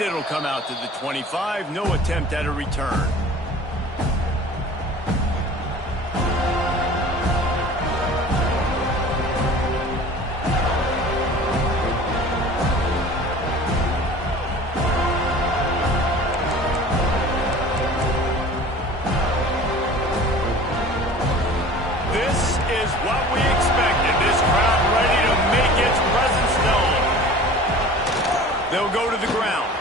And it'll come out to the 25. No attempt at a return. What we expected. This crowd ready to make its presence known. They'll go to the ground.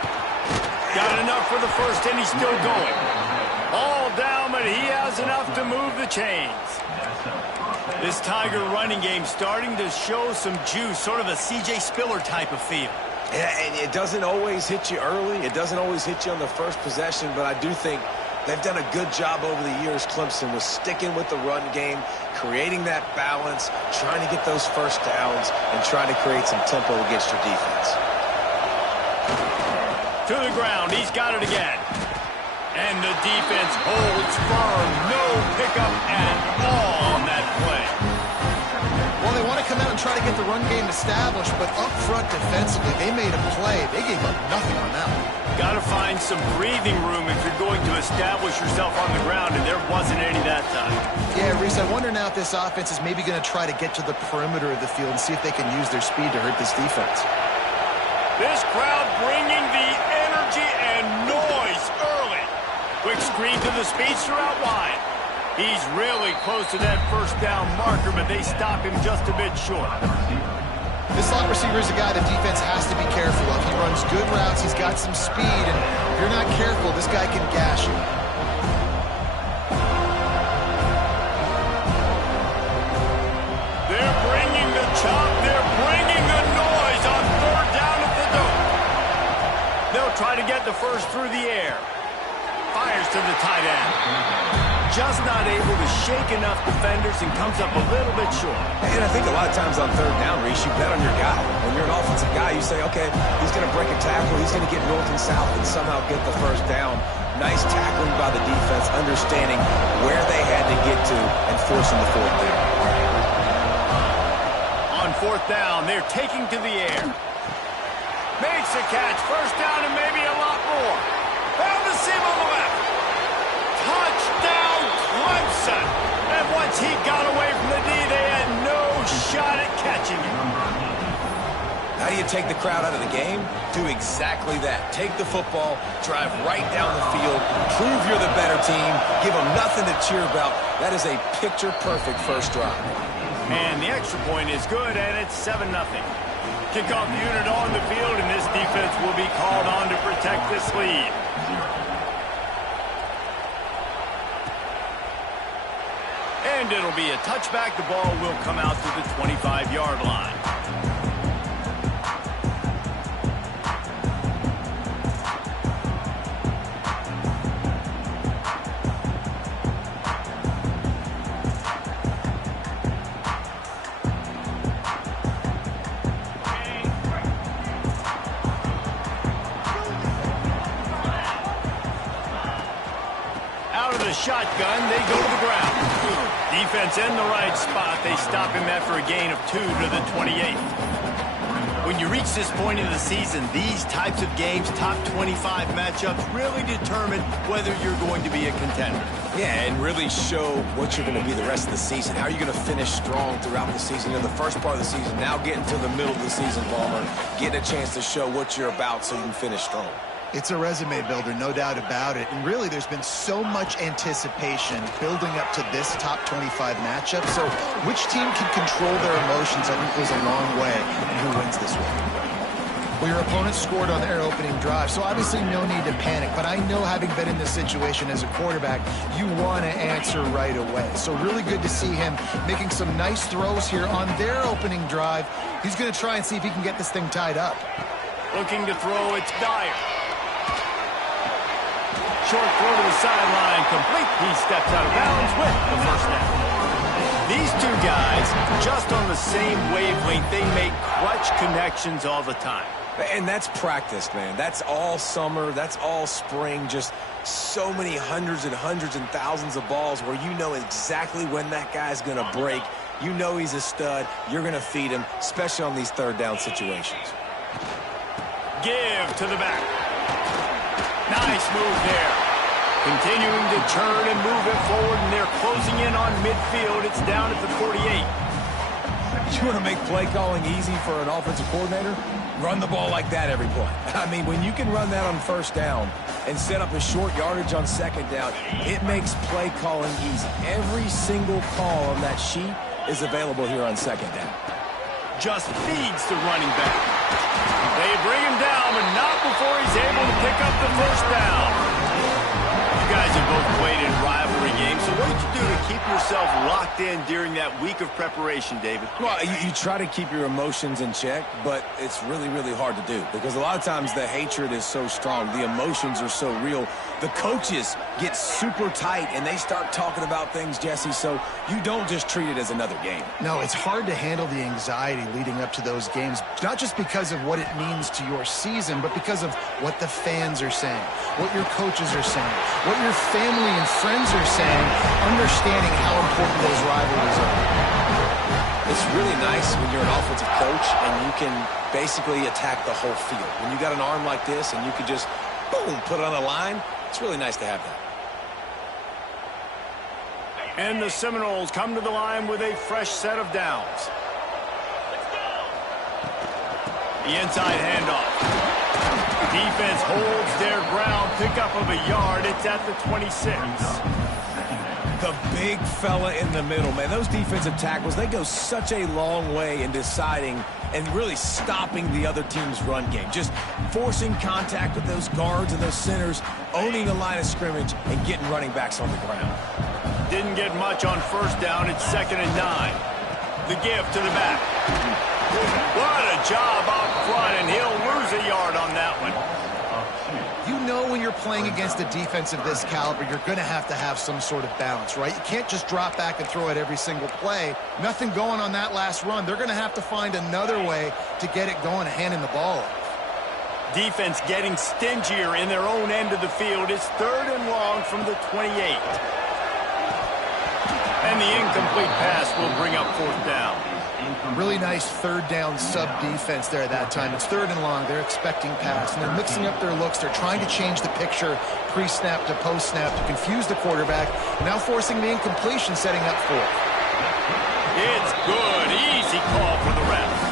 Got enough for the first, and he's still going. All down, but he has enough to move the chains. This Tiger running game starting to show some juice, sort of a C.J. Spiller type of feel. Yeah, and it doesn't always hit you early. It doesn't always hit you on the first possession, but I do think they've done a good job over the years, Clemson, with sticking with the run game, creating that balance, trying to get those first downs, and trying to create some tempo against your defense. To the ground, he's got it again. And the defense holds firm. No pickup at all on that play. Well, they want to come out and try to get the run game established, but up front defensively, they made a play. They gave up nothing on that one. Got to find some breathing room if you're going to establish yourself on the ground, and there wasn't any that time. Yeah, Reese, I wonder now if this offense is maybe going to try to get to the perimeter of the field and see if they can use their speed to hurt this defense. This crowd bringing the energy and noise early. Quick screen to the speedster out wide. He's really close to that first down marker, but they stop him just a bit short. This slot receiver is a guy the defense has to be careful of. He runs good routes. He's got some speed, and if you're not careful, this guy can gash you. They're bringing the chop. They're bringing the noise on third down at the dome. They'll try to get the first through the air. Fires to the tight end. Just not able to shake enough defenders and comes up a little bit short. And I think a lot of times on third down, Reese, you bet on your guy. When you're an offensive guy, you say, okay, he's going to break a tackle, he's going to get north and south and somehow get the first down. Nice tackling by the defense, understanding where they had to get to and forcing the fourth down. On fourth down, they're taking to the air. Makes a catch, first down and maybe a lot more. Found the seam on the left. Touchdown, Clemson. And once he got away from the D, they had no shot at catching him. How do you take the crowd out of the game? Do exactly that. Take the football, drive right down the field, prove you're the better team, give them nothing to cheer about. That is a picture-perfect first drive. And the extra point is good, and it's 7-0. Kickoff unit on the field, and this defense will be called on to protect this lead. And it'll be a touchback. The ball will come out to the 25-yard line. Out of the shotgun, they go to the ground. Defense in the right spot. They stop him after a gain of 2 to the 28. When you reach this point in the season, these types of games, top 25 matchups, really determine whether you're going to be a contender. Yeah, and really show what you're going to be the rest of the season. How are you going to finish strong throughout the season? In the first part of the season, now getting to the middle of the season, Palmer, getting a chance to show what you're about so you can finish strong. It's a resume builder, no doubt about it. And really, there's been so much anticipation building up to this top 25 matchup. So which team can control their emotions, I think, goes a long way in who wins this one. Well, your opponent scored on their opening drive, so obviously no need to panic. But I know, having been in this situation as a quarterback, you want to answer right away. So really good to see him making some nice throws here on their opening drive. He's going to try and see if he can get this thing tied up. Looking to throw, it's Dyer. Short throw to the sideline, complete. He steps out of bounds with the first down. These two guys, just on the same wavelength, they make clutch connections all the time. And that's practice, man. That's all summer. That's all spring. Just so many hundreds and thousands of balls where you know exactly when that guy's going to break. You know he's a stud. You're going to feed him, especially on these third down situations. Give to the back. Nice move there. Continuing to turn and move it forward, and they're closing in on midfield. It's down at the 48. You want to make play calling easy for an offensive coordinator? Run the ball like that every play. I mean, when you can run that on first down and set up a short yardage on second down, it makes play calling easy. Every single call on that sheet is available here on second down. Just feeds the running back. They bring him down, but not before he's able to pick up the first down. You guys have both played in rivalry games, so what did you do to keep yourself locked in during that week of preparation, David? Well, you try to keep your emotions in check, but it's really, really hard to do because a lot of times the hatred is so strong. The emotions are so real. The coaches get super tight, and they start talking about things, Jesse, so you don't just treat it as another game. No, it's hard to handle the anxiety leading up to those games, not just because of what it means to your season, but because of what the fans are saying, what your coaches are saying, what your family and friends are saying, understanding how important those rivalries are. It's really nice when you're an offensive coach and you can basically attack the whole field. When you got an arm like this and you can just, boom, put it on the line, it's really nice to have that. And the Seminoles come to the line with a fresh set of downs. The inside handoff. Defense holds their ground, pickup of a yard. It's at the 26. The big fella in the middle, man. Those defensive tackles, they go such a long way in deciding and really stopping the other team's run game. Just forcing contact with those guards and those centers, owning the line of scrimmage, and getting running backs on the ground. Didn't get much on first down. It's 2nd and 9. The give to the back. What a job out front, and he'll lose a yard on that one. You know when you're playing against a defense of this caliber, you're going to have some sort of balance, right? You can't just drop back and throw it every single play. Nothing going on that last run. They're going to have to find another way to get it going, handing the ball off. Defense getting stingier in their own end of the field. It's 3rd and long from the 28. And the incomplete pass will bring up 4th down. Really nice 3rd down sub-defense there that time. It's 3rd and long. They're expecting pass, and they're mixing up their looks. They're trying to change the picture pre-snap to post-snap to confuse the quarterback, now forcing the incompletion, setting up 4th. It's good. Easy call for the refs.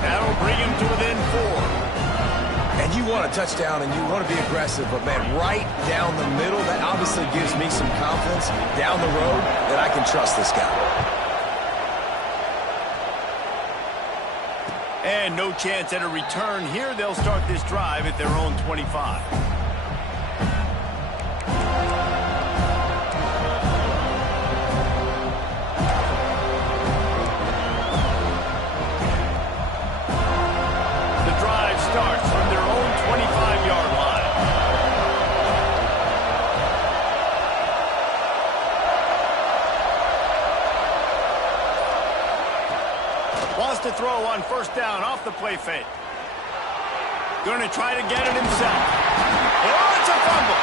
That'll bring him to within 4. And you want a touchdown and you want to be aggressive, but, man, right down the middle, that obviously gives me some confidence down the road that I can trust this guy. And no chance at a return here. They'll start this drive at their own 25. The drive starts from their own 25-yard line. Wants to throw on first down off the play fake. Going to try to get it himself. Oh, it's a fumble.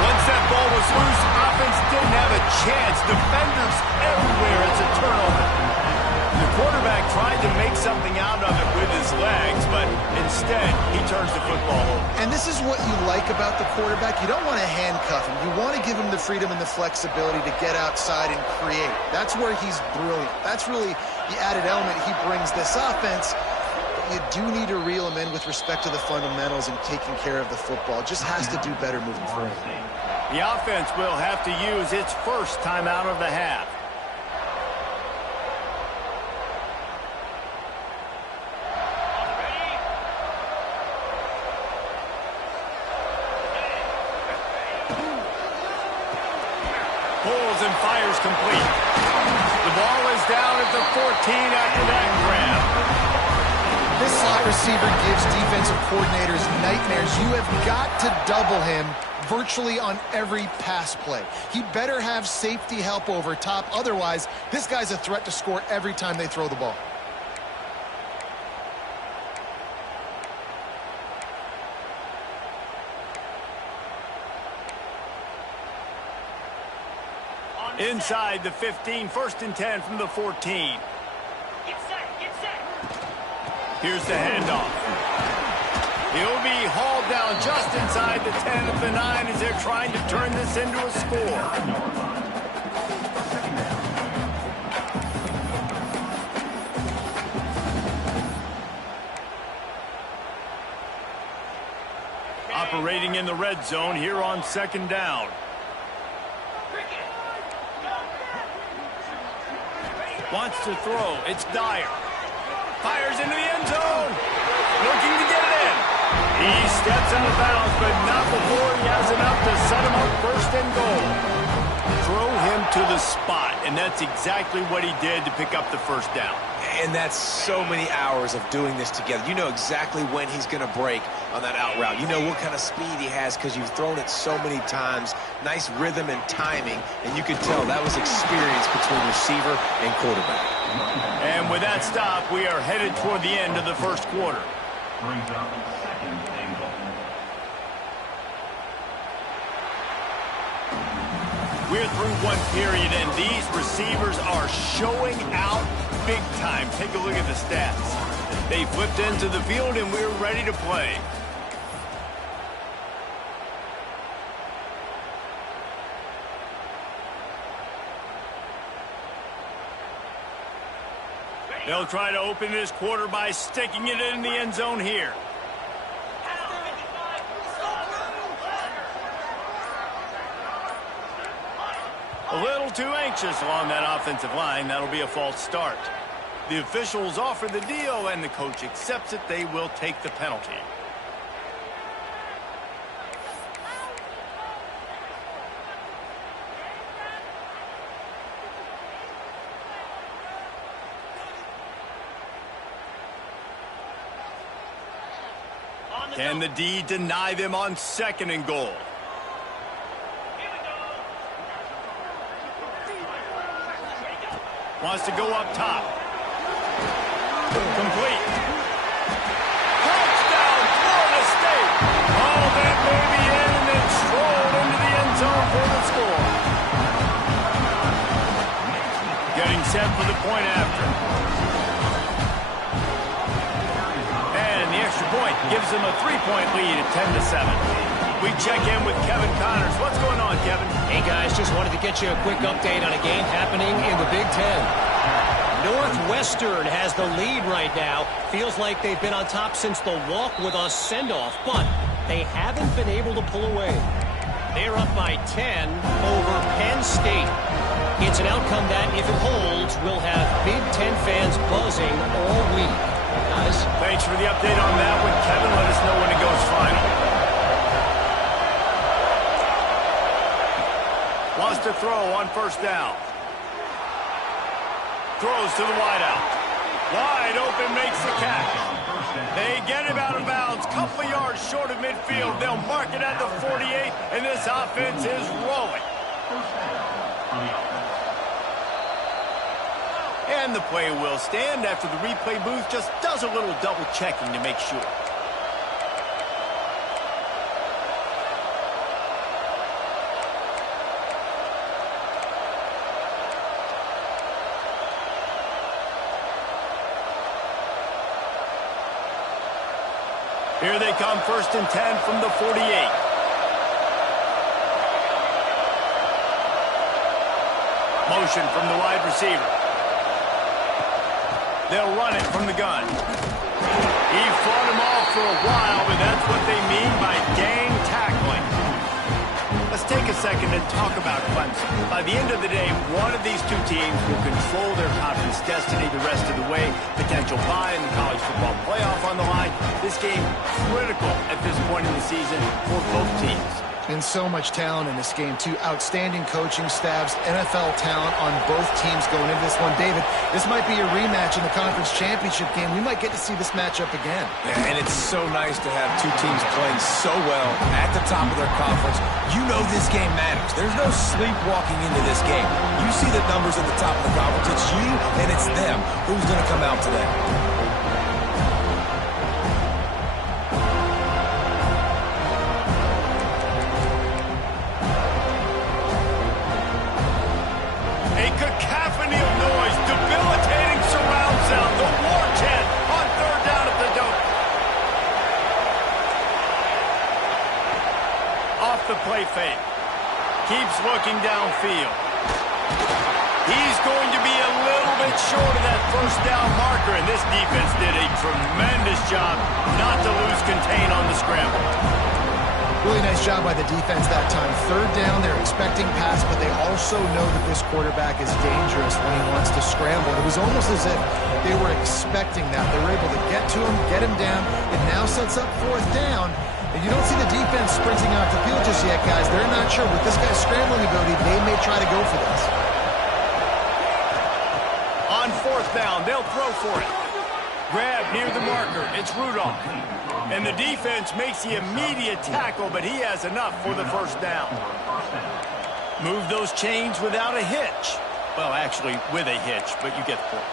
Once that ball was loose, offense didn't have a chance. Defenders everywhere. It's a turnover. The quarterback tried to make something out of it with his legs, but instead he turns the football over. And this is what you like about the quarterback. You don't want to handcuff him. You want to give him the freedom and the flexibility to get outside and create. That's where he's brilliant. That's really the added element he brings this offense. You do need to reel him in with respect to the fundamentals and taking care of the football. Just has to do better moving forward. The offense will have to use its first timeout of the half. Pulls and fires complete. The ball is down at the 14 after that grab. This slot receiver gives defensive coordinators nightmares. You have got to double him virtually on every pass play. He better have safety help over top. Otherwise, this guy's a threat to score every time they throw the ball. Inside the 15, 1st and 10 from the 14. Get set, get set. Here's the handoff. He'll be hauled down just inside the 10 at the 9 as they're trying to turn this into a score. Operating in the red zone here on second down. Wants to throw. It's Dyer. Fires into the end zone. Looking to get it in. He steps out of bounds, but not before he has enough to set him up first and goal. Throw him to the spot, and that's exactly what he did to pick up the first down. And that's so many hours of doing this together. You know exactly when he's going to break on that out route. You know what kind of speed he has because you've thrown it so many times. Nice rhythm and timing, and you could tell that was experience between receiver and quarterback. And with that stop, we are headed toward the end of the first quarter. Brings up second and goal. We're through one period, and these receivers are showing out big time. Take a look at the stats. They flipped into the field, and we're ready to play. They'll try to open this quarter by sticking it in the end zone here. A little too anxious along that offensive line. That'll be a false start. The officials offer the deal, and the coach accepts it. They will take the penalty. Can the D deny them on second and goal? Wants to go up top. Complete. Touchdown, Florida State. Oh, that may be in, and then strolled into the end zone for the score. Getting set for the point after. And the extra point gives them a 3-point lead at 10-7. We check in with Kevin Connors. What's going on, Kevin? Hey, guys, just wanted to get you a quick update on a game happening in the Big Ten. Northwestern has the lead right now. Feels like they've been on top since the Walk With Us send-off, but they haven't been able to pull away. They're up by 10 over Penn State. It's an outcome that, if it holds, will have Big Ten fans buzzing all week. Guys? Thanks for the update on that one, Kevin. Let us know when it goes final. Wants to throw on first down. Throws to the wideout. Wide open, makes the catch. They get him out of bounds, couple yards short of midfield. They'll mark it at the 48, and this offense is rolling. And the play will stand after the replay booth just does a little double checking to make sure. Here they come, 1st and 10 from the 48. Motion from the wide receiver. They'll run it from the gun. He fought him off for a while, but that's what they mean by gang tackling. Let's take a second and talk about Clemson. By the end of the day, one of these two teams will control their conference destiny the rest of the way. Potential bye in the college football playoff on the line. This game critical at this point in the season for both teams. And so much talent in this game, too. Outstanding coaching staffs, NFL talent on both teams going into this one. David, this might be a rematch in the conference championship game. We might get to see this matchup again. Yeah, and it's so nice to have two teams playing so well at the top of their conference. You know this game matters. There's no sleepwalking into this game. You see the numbers at the top of the conference. It's you and it's them. Who's going to come out today? fake. Keeps looking downfield. He's going to be a little bit short of that first down marker, and this defense did a tremendous job not to lose contain on the scramble. Really nice job by the defense that time. Third down, they're expecting pass, but they also know that this quarterback is dangerous when he wants to scramble. It was almost as if they were expecting that. They were able to get to him, get him down. It now sets up fourth down. And you don't see the defense sprinting off the field just yet, guys. They're not sure. With this guy's scrambling ability, they may try to go for this. On fourth down, they'll throw for it. Grab near the marker. It's Rudolph. And the defense makes the immediate tackle, but he has enough for the first down. Move those chains without a hitch. Well, actually, with a hitch, but you get the point.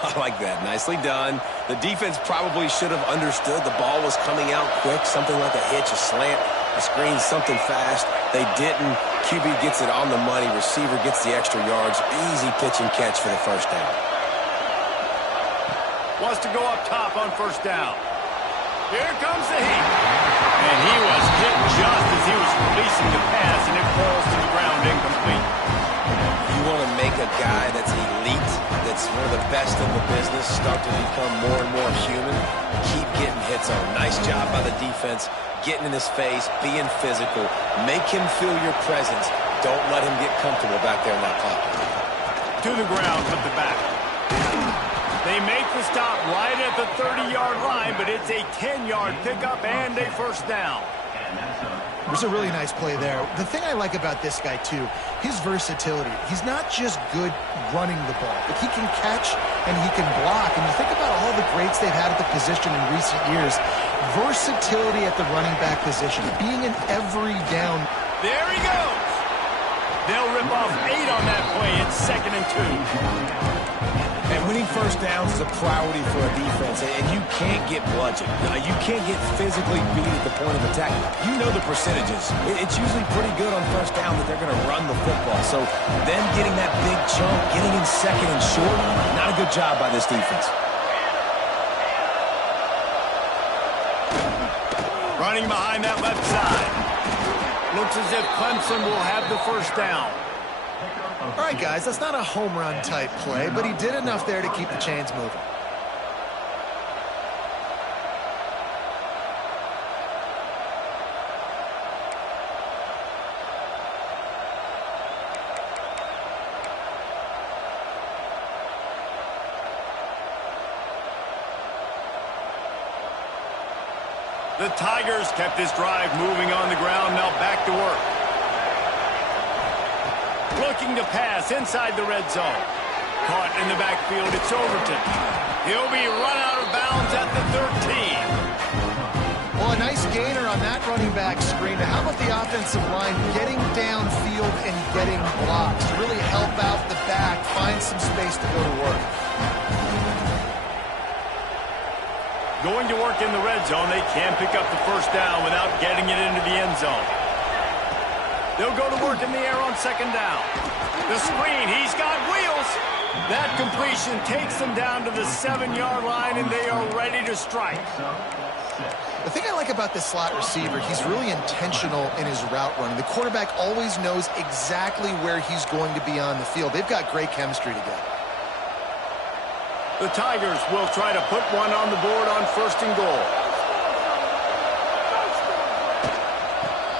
I like that. Nicely done. The defense probably should have understood the ball was coming out quick, something like a hitch, a slant, a screen, something fast. They didn't. QB gets it on the money. Receiver gets the extra yards. Easy pitch and catch for the first down. Wants to go up top on first down. Here comes the heat. And he was hit just as he was releasing the pass, and it falls to the ground incomplete. You want to make a guy that's elite, that's one of the best in the business, start to become more and more human, keep getting hits on. Nice job by the defense, getting in his face, being physical. Make him feel your presence. Don't let him get comfortable back there in that pocket. To the ground with the back. They make the stop right at the 30-yard line, but it's a 10-yard pickup and a first down. It was a really nice play there. The thing I like about this guy, too, his versatility. He's not just good running the ball, but he can catch and he can block. And you think about all the greats they've had at the position in recent years. Versatility at the running back position, being in every down. There he goes. They'll rip off 8 on that play. It's 2nd and 2. And winning first downs is a priority for a defense, and you can't get bludgeoned. You can't get physically beat at the point of attack. You know the percentages. It's usually pretty good on first down that they're going to run the football. So them getting that big chunk, getting in 2nd and short, not a good job by this defense. Running behind that left side. Looks as if Clemson will have the first down. All right, guys, that's not a home run type play, but he did enough there to keep the chains moving. The Tigers kept this drive moving on the ground, now back to work. Looking to pass inside the red zone. Caught in the backfield, it's Overton. He'll be run out of bounds at the 13. Well, a nice gainer on that running back screen. How about the offensive line getting downfield and getting blocks to really help out the back, find some space to go to work? Going to work in the red zone, they can pick up the first down without getting it into the end zone. They'll go to work in the air on 2nd down. The screen, he's got wheels. That completion takes them down to the 7-yard line, and they are ready to strike. The thing I like about this slot receiver, he's really intentional in his route running. The quarterback always knows exactly where he's going to be on the field. They've got great chemistry together. The Tigers will try to put one on the board on 1st and goal.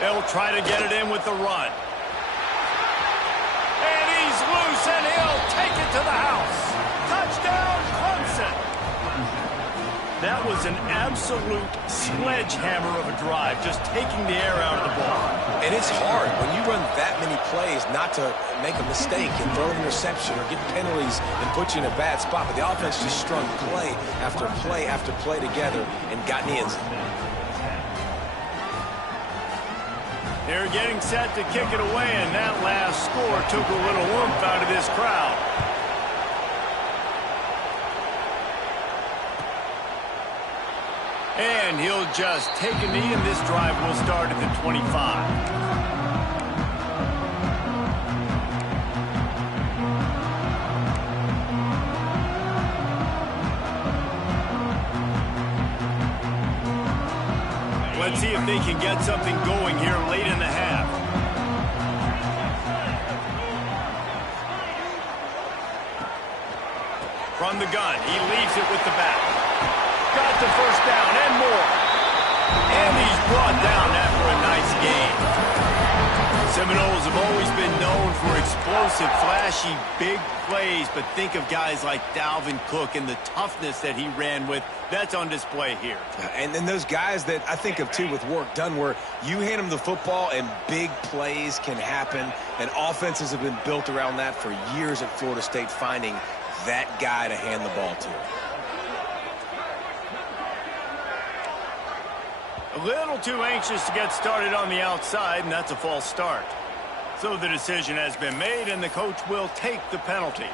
They'll try to get it in with the run. And he's loose, and he'll take it to the house. Touchdown, Clemson. That was an absolute sledgehammer of a drive, just taking the air out of the ball. And it's hard when you run that many plays not to make a mistake and throw an interception or get penalties and put you in a bad spot. But the offense just strung play after play after play together and got in the end zone. They're getting set to kick it away, and that last score took a little oomph out of this crowd. And he'll just take a knee, and this drive will start at the 25. Let's see if they can get something going here late in the half. from the gun. He leaves it with the back. Got the first down and more. And he's brought down after a nice game. Seminoles have always been known for explosive, flashy, big plays, but think of guys like Dalvin Cook and the toughness that he ran with. That's on display here. And then those guys that I think of, too, with work done, where you hand them the football and big plays can happen, and offenses have been built around that for years at Florida State, finding that guy to hand the ball to. A little too anxious to get started on the outside, and that's a false start. So the decision has been made, and the coach will take the penalty.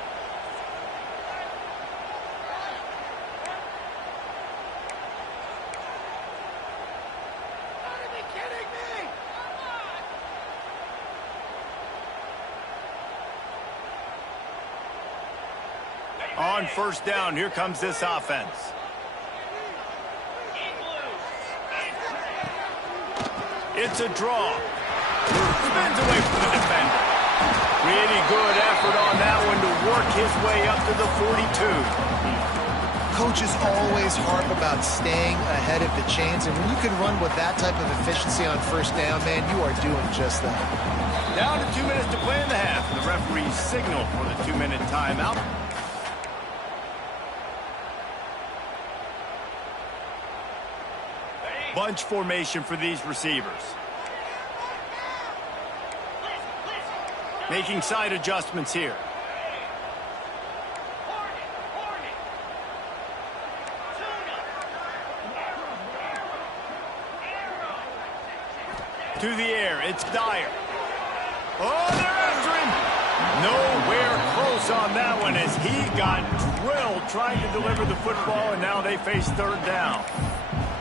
On first down, here comes this offense. It's a draw. Spins away from the defender. Really good effort on that one to work his way up to the 42. Coaches always harp about staying ahead of the chains, and when you can run with that type of efficiency on first down, man, you are doing just that. Down to 2 minutes to play in the half. The referee's signal for the 2-minute timeout. Bunch formation for these receivers. Making side adjustments here. To the air, it's Dyer. Oh, they're after him. Nowhere close on that one as he got drilled trying to deliver the football, and now they face third down.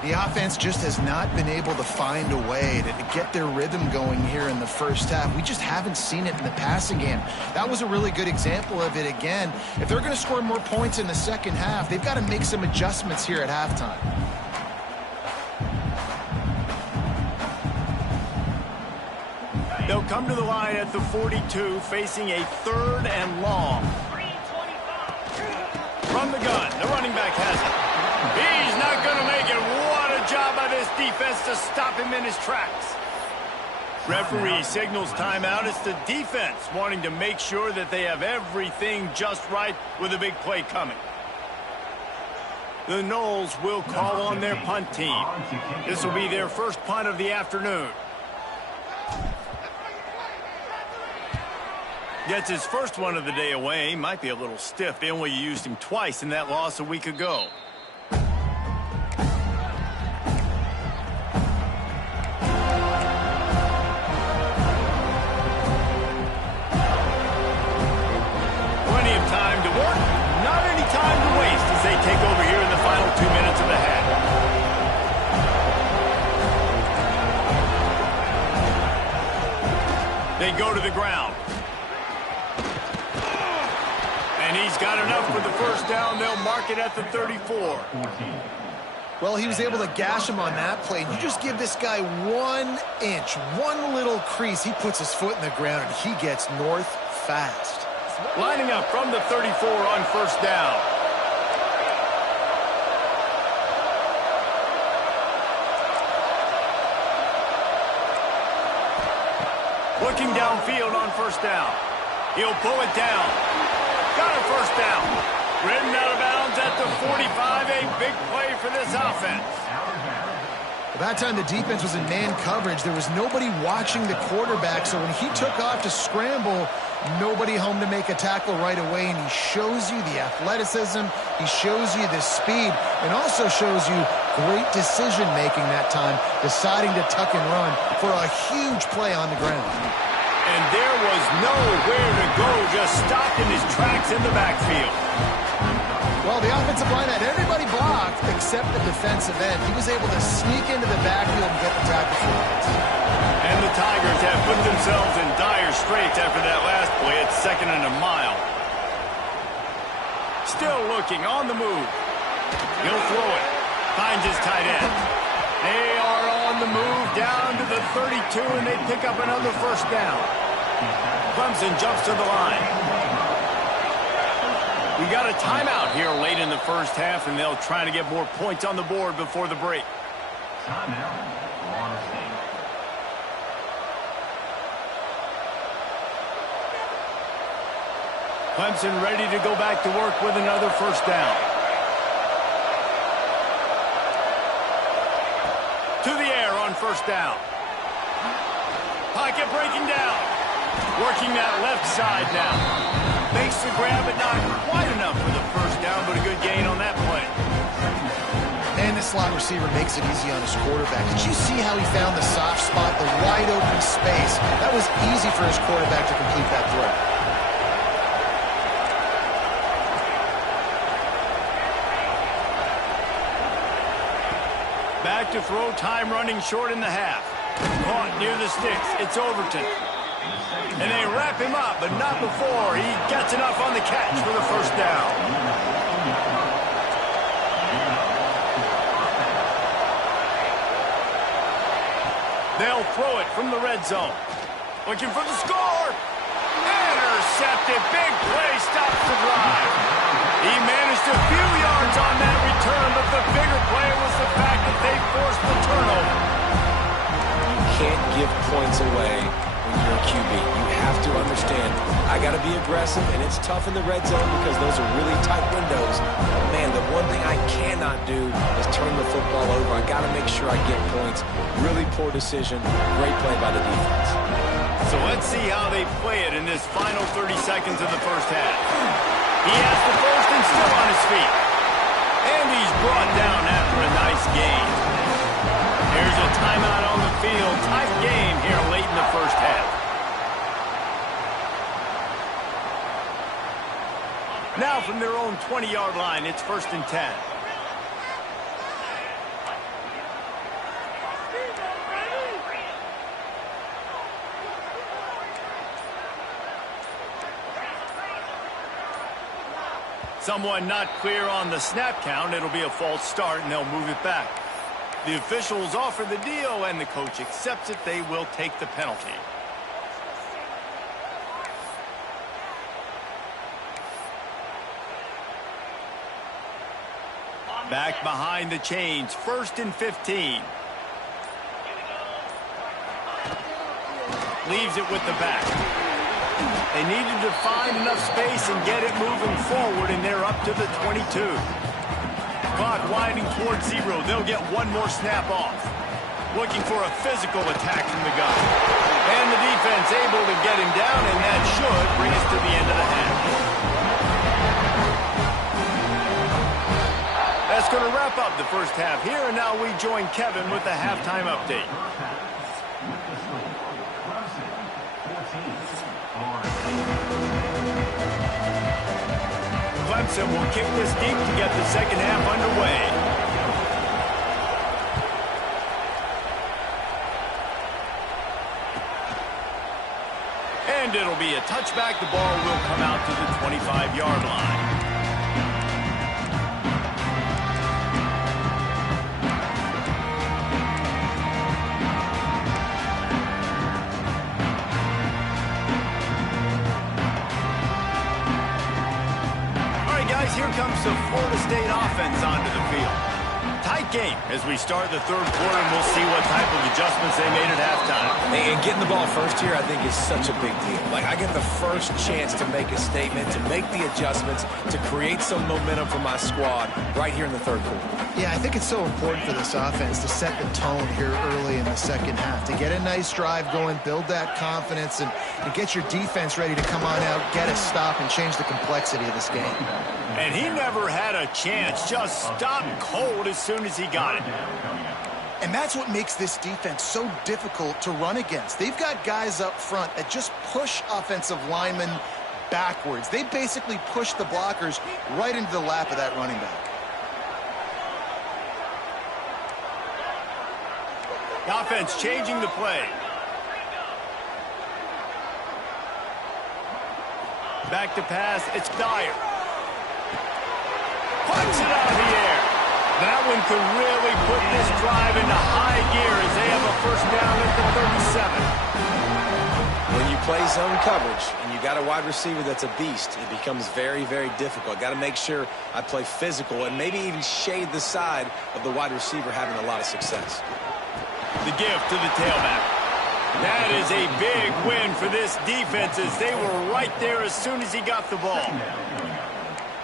The offense just has not been able to find a way to get their rhythm going here in the first half. We just haven't seen it in the passing game. That was a really good example of it again. If they're going to score more points in the second half, they've got to make some adjustments here at halftime. They'll come to the line at the 42, facing a third and long. From the gun, the running back has it. He's not going to make it. What a job by this defense to stop him in his tracks. Referee signals timeout. It's the defense wanting to make sure that they have everything just right with a big play coming. The Noles will call on their punt team. This will be their first punt of the afternoon. Gets his first one of the day away. Might be a little stiff. They only used him twice in that loss a week ago. Plenty of time to work. Not any time to waste as they take over here in the final 2 minutes of the half. They go to the ground. And he's got enough for the first down. They'll mark it at the 34. Well, he was able to gash him on that play. You just give this guy 1 inch, one little crease. He puts his foot in the ground, and he gets north fast. Lining up from the 34 on first down. Looking downfield on first down. He'll pull it down. Got a first down. Ridden out of bounds at the 45. A big play for this offense. By that time, the defense was in man coverage. There was nobody watching the quarterback, so when he took off to scramble, nobody home to make a tackle right away, and he shows you the athleticism, he shows you the speed, and also shows you great decision-making that time, deciding to tuck and run for a huge play on the ground. And there was nowhere to go, just stopped in his tracks in the backfield. Well, the offensive line had everybody blocked except the defensive end. He was able to sneak into the backfield and get the tackle for it. And the Tigers have put themselves in dire straits after that last play at 2nd and a mile. Still looking on the move. He'll throw it. Finds his tight end. They are on the move down to the 32, and they pick up another first down. Clemson jumps to the line. We got a timeout here late in the first half, and they'll try to get more points on the board before the break. Timeout, Florida State. Clemson ready to go back to work with another first down. To the air on first down. Pocket breaking down. Working that left side now. Makes the grab, but not quite enough for the first down, but a good gain on that play. And the slot receiver makes it easy on his quarterback. Did you see how he found the soft spot, the wide open space? That was easy for his quarterback to complete that throw. Back to throw, time running short in the half. Caught near the sticks. It's Overton. And they wrap him up, but not before he gets enough on the catch for the first down. They'll throw it from the red zone. Looking for the score. Intercepted. Big play stops the drive. He managed a few yards on that return, but the bigger play was the fact that they forced the turnover. You can't give points away when you're a QB. You have to understand, I got to be aggressive, and it's tough in the red zone because those are really tight windows. But man, the one thing I cannot do is turn the football over. I got to make sure I get points. Really poor decision. Great play by the defense. So let's see how they play it in this final 30 seconds of the first half. He has the first and still on his feet. And he's brought down after a nice gain. There's a timeout on the field. Tight game here late in the first half. Now from their own 20-yard line, it's 1st and 10. Someone not clear on the snap count. It'll be a false start, and they'll move it back. The officials offer the deal, and the coach accepts it. They will take the penalty. Back behind the chains, 1st and 15. Leaves it with the back. They needed to find enough space and get it moving forward, and they're up to the 22. Clock winding towards 0. They'll get one more snap off. Looking for a physical attack from the gun. And the defense able to get him down, and that should bring us to the end of the half. That's going to wrap up the first half here, and now we join Kevin with the halftime update. Clemson will kick this deep to get the second half underway. And it'll be a touchback. The ball will come out to the 25-yard line. Here comes the Florida State offense onto the field. Tight game as we start the third quarter, and we'll see what type of adjustments they made at halftime. And getting the ball first here, I think, is such a big deal. Like, I get the first chance to make a statement, to make the adjustments, to create some momentum for my squad right here in the third quarter. Yeah, I think it's so important for this offense to set the tone here early in the second half, to get a nice drive going, build that confidence, and get your defense ready to come on out, get a stop, and change the complexity of this game. And he never had a chance, just stopped cold as soon as he got it. And that's what makes this defense so difficult to run against. They've got guys up front that just push offensive linemen backwards. They basically push the blockers right into the lap of that running back. The offense changing the play. Back to pass, it's Dyer. Punts it out of the air. That one could really put this drive into high gear as they have a first down at the 37. When you play zone coverage and you got a wide receiver that's a beast, it becomes very, very difficult. Got to make sure I play physical and maybe even shade the side of the wide receiver having a lot of success. The gift to the tailback. That is a big win for this defense as they were right there as soon as he got the ball.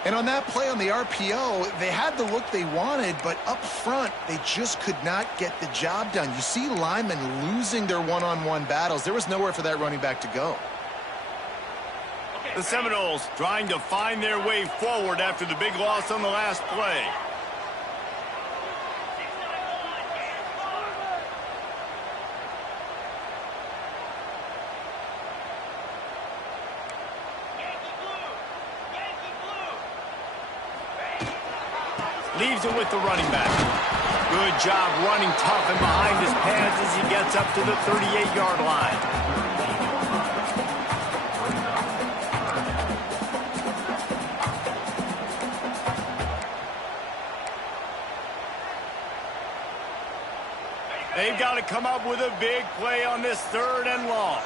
And on that play on the RPO, they had the look they wanted, but up front, they just could not get the job done. You see linemen losing their one-on-one battles. There was nowhere for that running back to go. The Seminoles trying to find their way forward after the big loss on the last play. Leaves it with the running back. Good job running tough and behind his pads as he gets up to the 38-yard line. They've got to come up with a big play on this 3rd and long.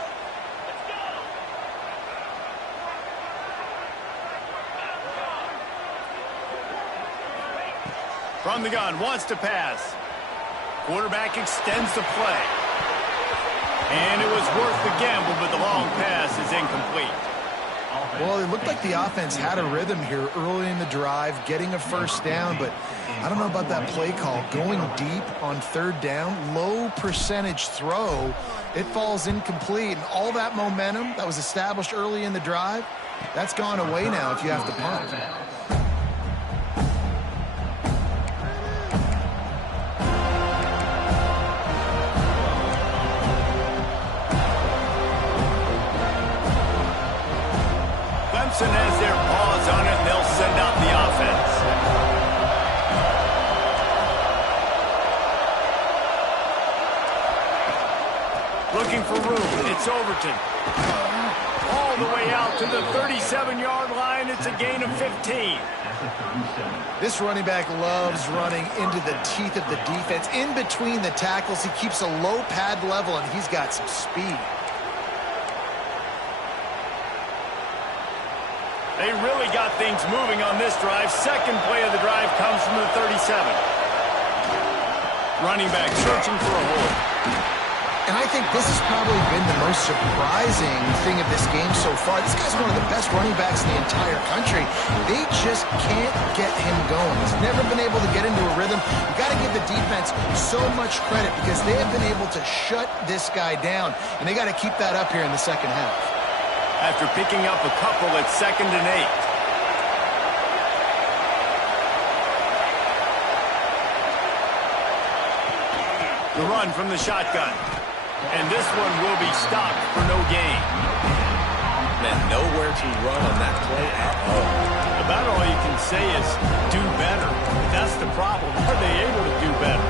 From the gun, wants to pass. Quarterback extends the play. And it was worth the gamble, but the long pass is incomplete. Well, it looked like the offense had a rhythm here early in the drive, getting a first down, but I don't know about that play call. Going deep on 3rd down, low percentage throw, it falls incomplete. And all that momentum that was established early in the drive, that's gone away now if you have to punt. Clemson has their paws on it, and they'll send out the offense. Looking for room. It's Overton. All the way out to the 37-yard line. It's a gain of 15. This running back loves running into the teeth of the defense. In between the tackles, he keeps a low pad level, and he's got some speed. They really got things moving on this drive. Second play of the drive comes from the 37. Running back searching for a hole. And I think this has probably been the most surprising thing of this game so far. This guy's one of the best running backs in the entire country. They just can't get him going. He's never been able to get into a rhythm. You got to give the defense so much credit because they have been able to shut this guy down. And they got to keep that up here in the second half. After picking up a couple at 2nd and 8. The run from the shotgun. And this one will be stopped for no gain. Man, nowhere to run on that play at all. About all you can say is do better. But that's the problem. Are they able to do better?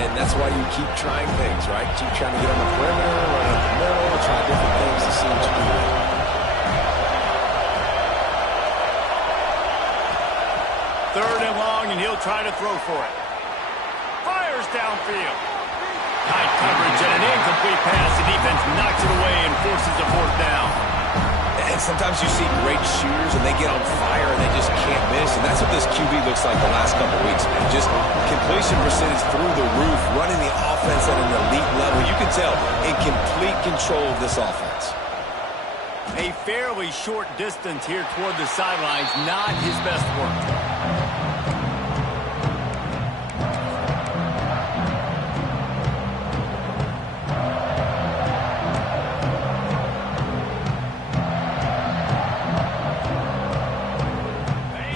And that's why you keep trying things, right? Keep trying to get on the perimeter, run up the middle, try different things to see what you can do. Third and long, and he'll try to throw for it. Fires downfield. Tight coverage and an incomplete pass. The defense knocks it away and forces a 4th down. And sometimes you see great shooters, and they get on fire, and they just can't miss. And that's what this QB looks like the last couple weeks, man. Just completion percentage through the roof, running the offense at an elite level. You can tell in complete control of this offense. A fairly short distance here toward the sidelines. Not his best work.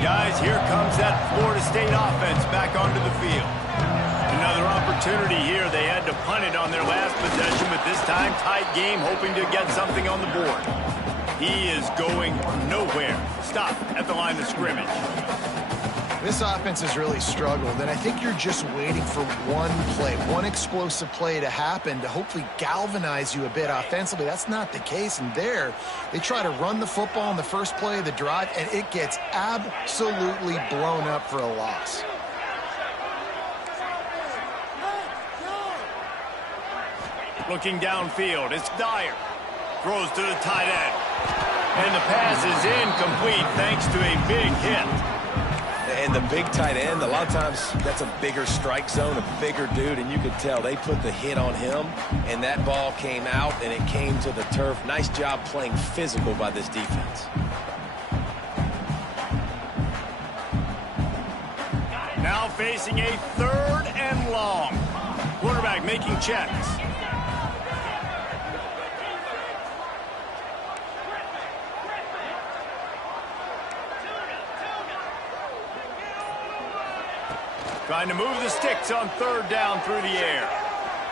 Guys, here comes that Florida State offense back onto the field. Another opportunity here. They had to punt it on their last possession, but this time tight game, hoping to get something on the board. He is going nowhere. Stop at the line of scrimmage. This offense has really struggled, and I think you're just waiting for one play, one explosive play to happen to hopefully galvanize you a bit offensively. That's not the case, and there, they try to run the football on the first play of the drive, and it gets absolutely blown up for a loss. Looking downfield, it's Dyer. throws to the tight end. And the pass is incomplete thanks to a big hit. And the big tight end, a lot of times that's a bigger strike zone, a bigger dude, and you could tell they put the hit on him, and that ball came out, and it came to the turf. Nice job playing physical by this defense. Now facing a 3rd and long. Quarterback making checks. Trying to move the sticks on 3rd down through the air.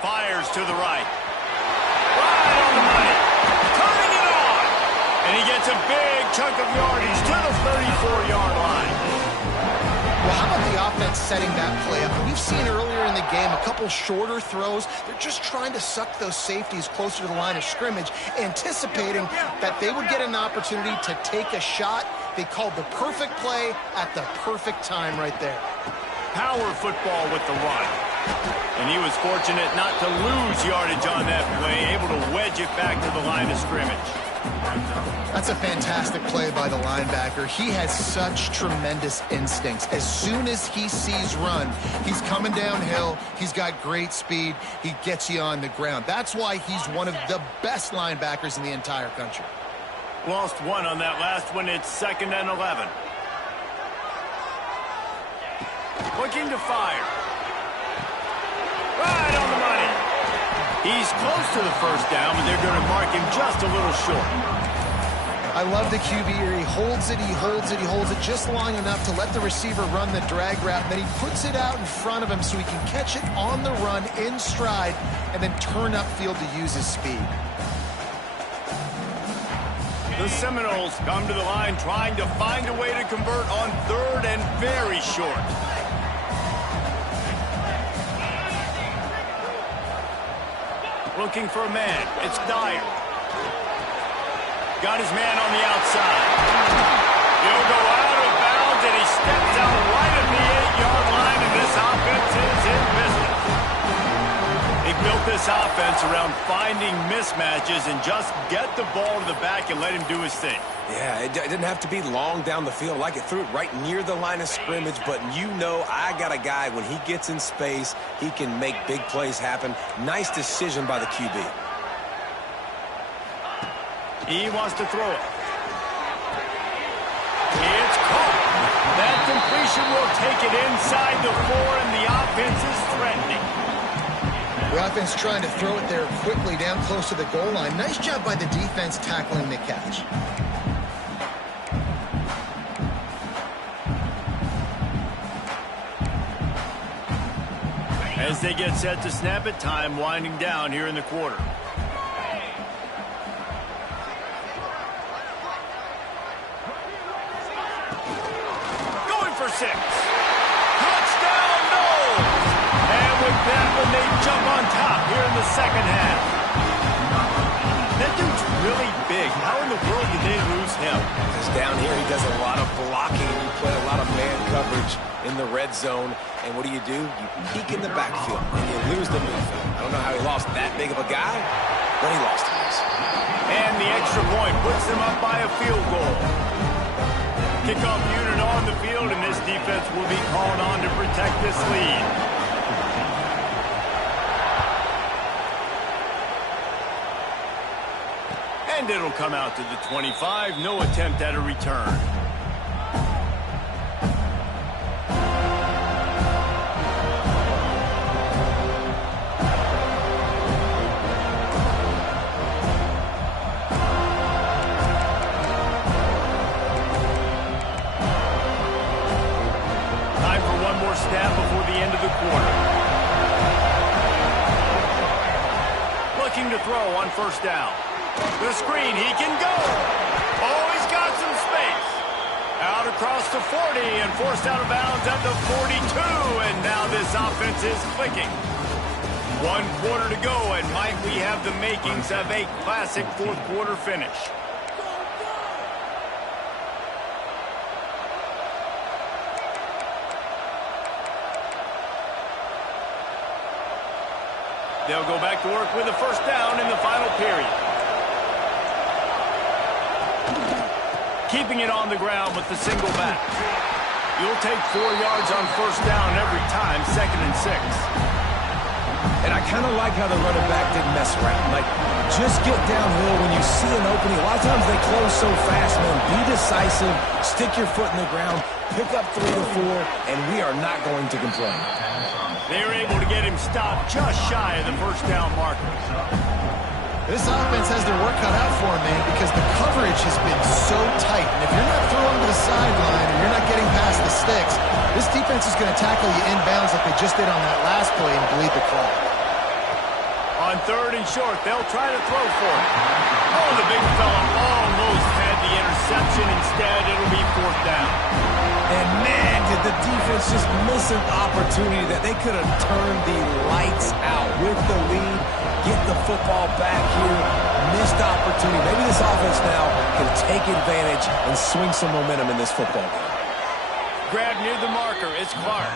Fires to the right. Right on the money. Turning it on. And he gets a big chunk of yardage to the 34-yard line. Well, how about the offense setting that play up? We've seen earlier in the game a couple shorter throws. They're just trying to suck those safeties closer to the line of scrimmage, anticipating that they would get an opportunity to take a shot. They called the perfect play at the perfect time right there. Power football with the run. And he was fortunate not to lose yardage on that play, able to wedge it back to the line of scrimmage. That's a fantastic play by the linebacker. He has such tremendous instincts. As soon as he sees run, he's coming downhill. He's got great speed. He gets you on the ground. That's why he's one of the best linebackers in the entire country. Lost one on that last one. It's 2nd and 11. Looking to fire. Right on the money. He's close to the 1st down, but they're going to mark him just a little short. I love the QB here. He holds it, he holds it, he holds it just long enough to let the receiver run the drag route, and then he puts it out in front of him so he can catch it on the run in stride and then turn upfield to use his speed. The Seminoles come to the line trying to find a way to convert on 3rd and very short. Looking for a man. It's Dyer. Got his man on the outside. He'll go out of bounds, and he steps out right at the 8-yard line, and this offense is in business. They built this offense around finding mismatches and just get the ball to the back and let him do his thing. Yeah, it didn't have to be long down the field. Like, it threw it right near the line of scrimmage, but you know I got a guy, when he gets in space, he can make big plays happen. Nice decision by the QB. He wants to throw it. It's caught. That completion will take it inside the 4, and the offense is threatening. The offense trying to throw it there quickly down close to the goal line. Nice job by the defense tackling the catch. As they get set to snap it, time winding down here in the quarter. Going for 6. Touchdown, no! And with that one, they jump on top here in the 2nd half. That dude's really big. How in the world did they lose him? Because down here, he does a lot of blocking. You play a lot of man coverage in the red zone. And what do? You peek in the backfield, and you lose the midfield. I don't know how he lost that big of a guy, but he lost him. And the extra point puts them up by a field goal. Kickoff unit on the field, and this defense will be called on to protect this lead. And it'll come out to the 25. No attempt at a return. Snap before the end of the quarter. Looking to throw on 1st down. The screen, he can go. Oh, he's got some space. Out across the 40 and forced out of bounds at the 42. And now this offense is clicking. 1 quarter to go, and might we have the makings of a classic 4th quarter finish. They'll go back to work with the 1st down in the final period. keeping it on the ground with the single back. You'll take 4 yards on first down every time, 2nd and 6. And I kind of like how the running back didn't mess around. Like, just get downhill when you see an opening. A lot of times they close so fast, man. Be decisive, stick your foot in the ground, pick up 3 to 4, and we are not going to complain. They were able to get him stopped just shy of the first down marker. This offense has their work cut out for them, man, because the coverage has been so tight. And if you're not throwing to the sideline or you're not getting past the sticks, this defense is going to tackle you inbounds like they just did on that last play and bleed the clock. On 3rd and short, they'll try to throw for it. Oh, the big fella almost had the interception. Instead, it'll be 4th down. And, man, did the defense just miss an opportunity that they could have turned the lights out with the lead, get the football back here, missed opportunity. Maybe this offense now can take advantage and swing some momentum in this football game. Grab near the marker. It's Clark.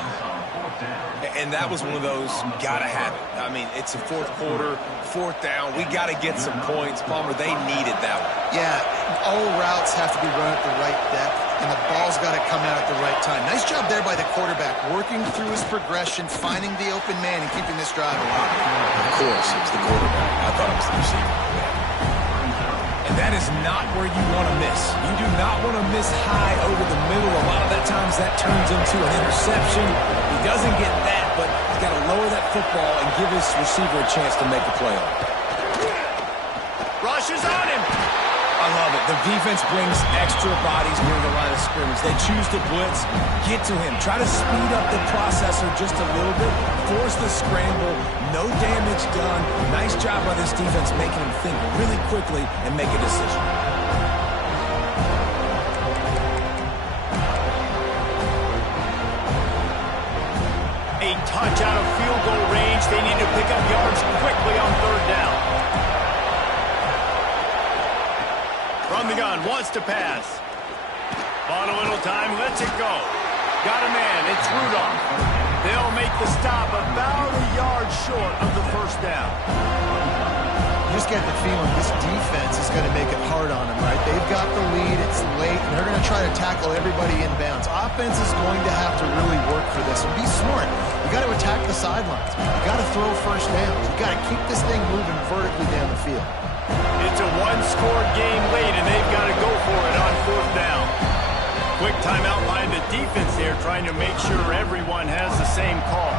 And that was one of those, got to have it. I mean, it's the 4th quarter, 4th down. We got to get some points. Palmer, they needed that one. Yeah, all routes have to be run at the right depth, and the ball's got to come out at the right time. Nice job there by the quarterback, working through his progression, finding the open man, and keeping this drive alive. Of course, it's the quarterback. I thought it was the receiver. And that is not where you want to miss. You do not want to miss high over the middle. A lot of that times that turns into an interception. He doesn't get that, but he's got to lower that football and give his receiver a chance to make a play on it. Rush is on him. I love it. The defense brings extra bodies near the line of scrimmage. They choose to blitz, get to him, try to speed up the processor just a little bit, force the scramble, no damage done. Nice job by this defense making him think really quickly and make a decision. A touch out of field goal range. They need to pick up yards quickly on 3rd down. From the gun, wants to pass. Bought a little time, lets it go. Got a man, it's Rudolph. They'll make the stop about a yard short of the first down. You just get the feeling this defense is going to make it hard on them, right? They've got the lead, it's late, and they're going to try to tackle everybody inbounds. Offense is going to have to really work for this and be smart. You got to attack the sidelines. You got to throw first downs. You got to keep this thing moving vertically down the field. It's a one-score game late, and they've got to go for it on 4th down. Quick timeout by the defense there, trying to make sure everyone has the same call.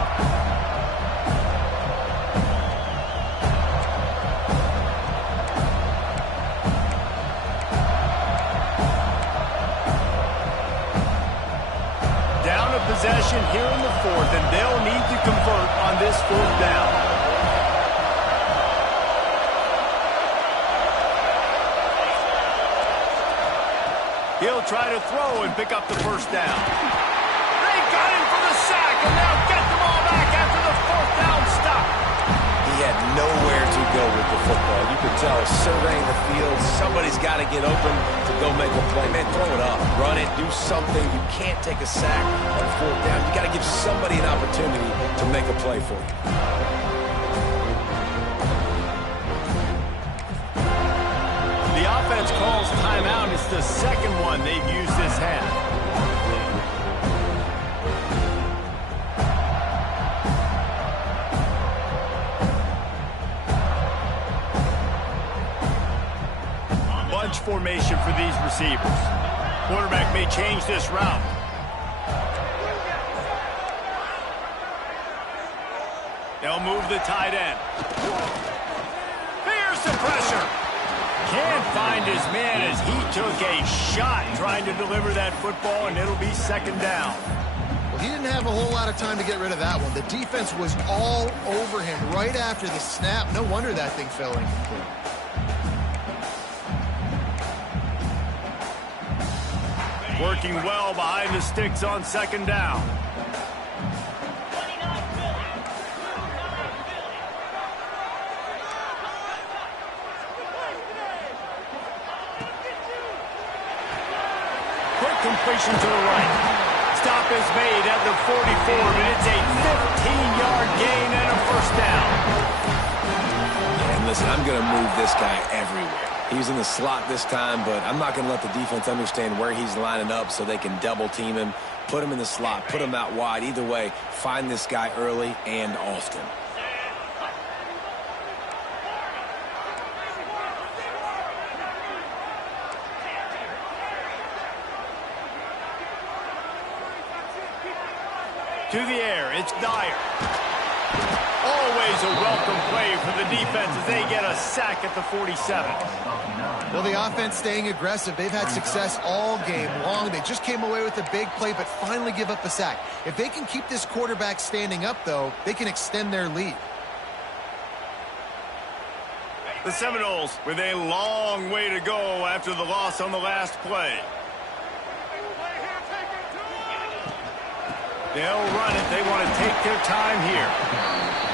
Down a possession here in the 4th, and they'll need to convert on this 4th down. He'll try to throw and pick up the first down. They got him for the sack, and they'll get the ball back after the 4th down stop. He had nowhere to go with the football. You could tell, surveying the field, somebody's got to get open to go make a play. Man, throw it up, run it, do something. You can't take a sack on 4th down. You got to give somebody an opportunity to make a play for you. The offense calls timeout. It's the 2nd one they've used this half. Bunch formation for these receivers. Quarterback may change this route. They'll move the tight end. Here's the pressure. Can't find his man as he took a shot trying to deliver that football, and it'll be 2nd down. Well, he didn't have a whole lot of time to get rid of that one. The defense was all over him right after the snap. No wonder that thing fell incomplete. Working well behind the sticks on 2nd down. Completion to the right. Stop is made at the 44, but it's a 15-yard gain and a first down. And listen, I'm going to move this guy everywhere. He's in the slot this time, but I'm not going to let the defense understand where he's lining up so they can double team him, put him in the slot, put him out wide. Either way, find this guy early and often. To the air, it's Dyer. Always a welcome play for the defense as they get a sack at the 47. Well, the offense staying aggressive. They've had success all game long. They just came away with a big play, but finally give up a sack. If they can keep this quarterback standing up, though, they can extend their lead. The Seminoles with a long way to go after the loss on the last play. They'll run it. They want to take their time here.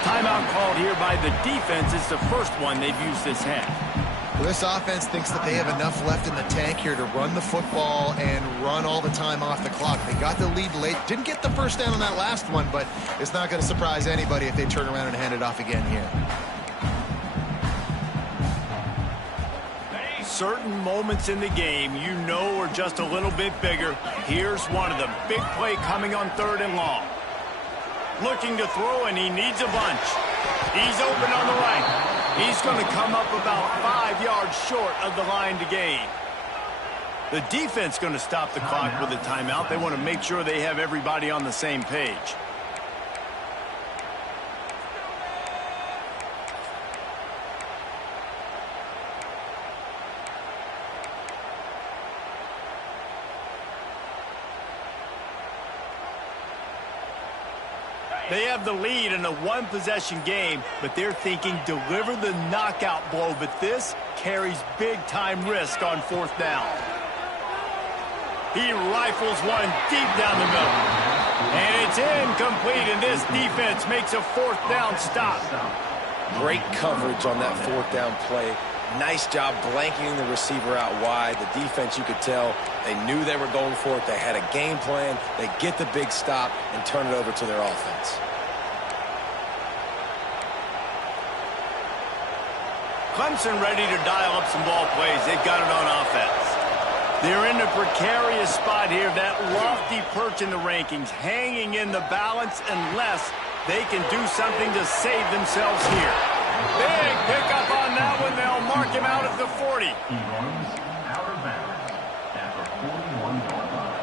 Timeout called here by the defense. It's the first one they've used this half. Well, this offense thinks that they have enough left in the tank here to run the football and run all the time off the clock. They got the lead late. Didn't get the first down on that last one, but it's not going to surprise anybody if they turn around and hand it off again here. Certain moments in the game you know are just a little bit bigger. Here's one of them. Big play coming on 3rd and long. Looking to throw, and he needs a bunch. He's open on the right. He's going to come up about 5 yards short of the line to gain. The defense going to stop the clock with a timeout. They want to make sure they have everybody on the same page. They have the lead in a one-possession game, but they're thinking deliver the knockout blow, but this carries big-time risk on 4th down. He rifles one deep down the middle. And it's incomplete, and this defense makes a 4th down stop. Great coverage on that 4th down play. Nice job blanketing the receiver out wide. The defense, you could tell, they knew they were going for it. They had a game plan. They get the big stop and turn it over to their offense. Clemson ready to dial up some ball plays. They've got it on offense. They're in a precarious spot here. That lofty perch in the rankings, hanging in the balance unless they can do something to save themselves here. Big pickup on that one. They'll mark him out at the 40. He runs out of bounds at the 41-yard line.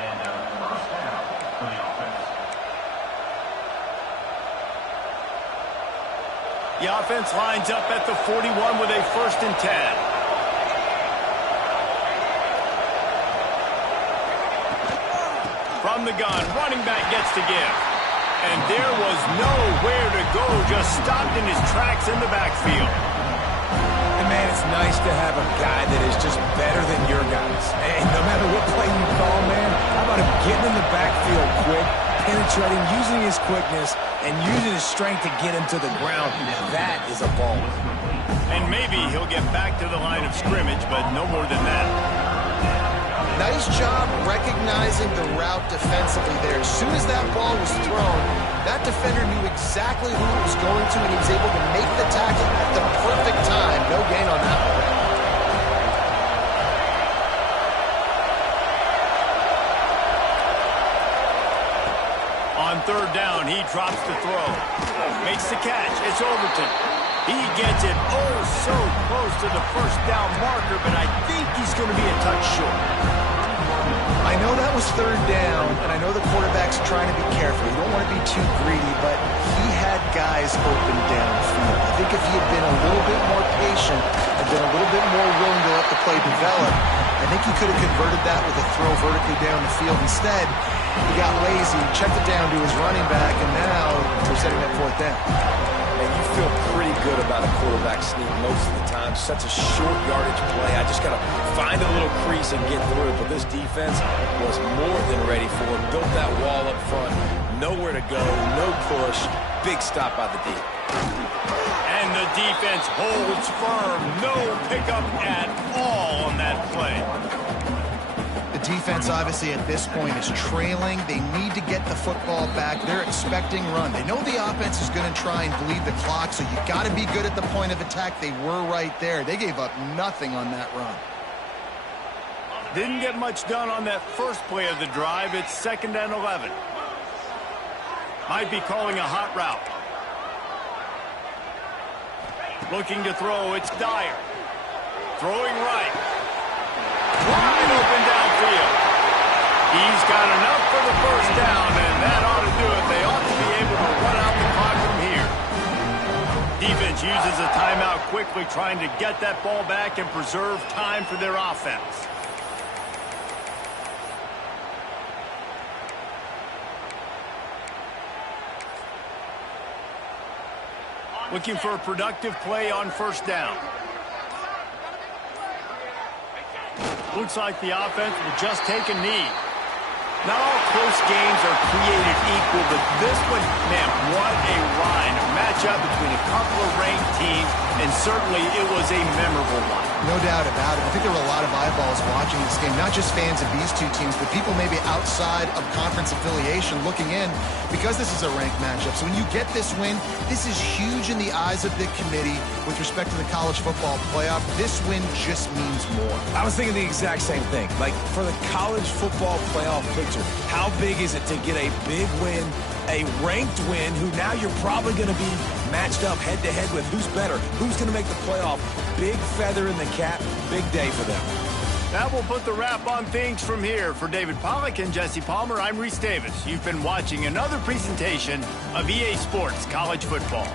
And a first down for the offense. The offense lines up at the 41 with a 1st and 10. From the gun, running back gets to give. And there was nowhere to go, just stopped in his tracks in the backfield. And, man, it's nice to have a guy that is just better than your guys. And no matter what play you call, man, how about him getting in the backfield quick, penetrating, using his quickness, and using his strength to get him to the ground. Now that is a ball. And maybe he'll get back to the line of scrimmage, but no more than that. Nice job recognizing the route defensively there. As soon as that ball was thrown, that defender knew exactly who it was going to, and he was able to make the tackle at the perfect time. No gain on that one. On 3rd down, he drops the throw. Makes the catch. It's Overton. He gets it oh so close to the 1st down marker, but I think he's going to be a touch short. I know that was 3rd down, and I know the quarterback's trying to be careful. You don't want to be too greedy, but he had guys open downfield. I think if he had been a little bit more patient and been a little bit more willing to let the play develop, I think he could have converted that with a throw vertically down the field. Instead, he got lazy, checked it down to his running back, and now they're setting that 4th down. And you feel pretty good about a quarterback sneak most of the time. Such a short yardage play. I just got to find a little crease and get through it. But this defense was more than ready for it. Built that wall up front. Nowhere to go. No push. Big stop by the D. And the defense holds firm. No pickup at all on that play. The defense, obviously, at this point is trailing. They need to get the football back. They're expecting run. They know the offense is going to try and bleed the clock, so you got to be good at the point of attack. They were right there. They gave up nothing on that run. Didn't get much done on that first play of the drive. It's 2nd and 11. Might be calling a hot route. Looking to throw, it's Dyer. Throwing right. Wide open downfield. He's got enough for the first down, and that ought to do it. They ought to be able to run out the clock from here. Defense uses a timeout quickly, trying to get that ball back and preserve time for their offense. Looking for a productive play on first down. Looks like the offense will just take a knee. Not all close games are created equal, but this one, man, what a ride. A matchup between a couple of ranked teams, and certainly it was a memorable one. No doubt about it. I think there were a lot of eyeballs watching this game, not just fans of these two teams, but people maybe outside of conference affiliation looking in because this is a ranked matchup. So when you get this win, this is huge in the eyes of the committee with respect to the college football playoff. This win just means more. I was thinking the exact same thing. Like, for the college football playoff picture, how big is it to get a big win, a ranked win, who now you're probably going to be matched up head-to-head with who's better, who's going to make the playoff. Big feather in the cap, big day for them. That will put the wrap on things from here. For David Pollack and Jesse Palmer, I'm Reese Davis. You've been watching another presentation of EA Sports College Football.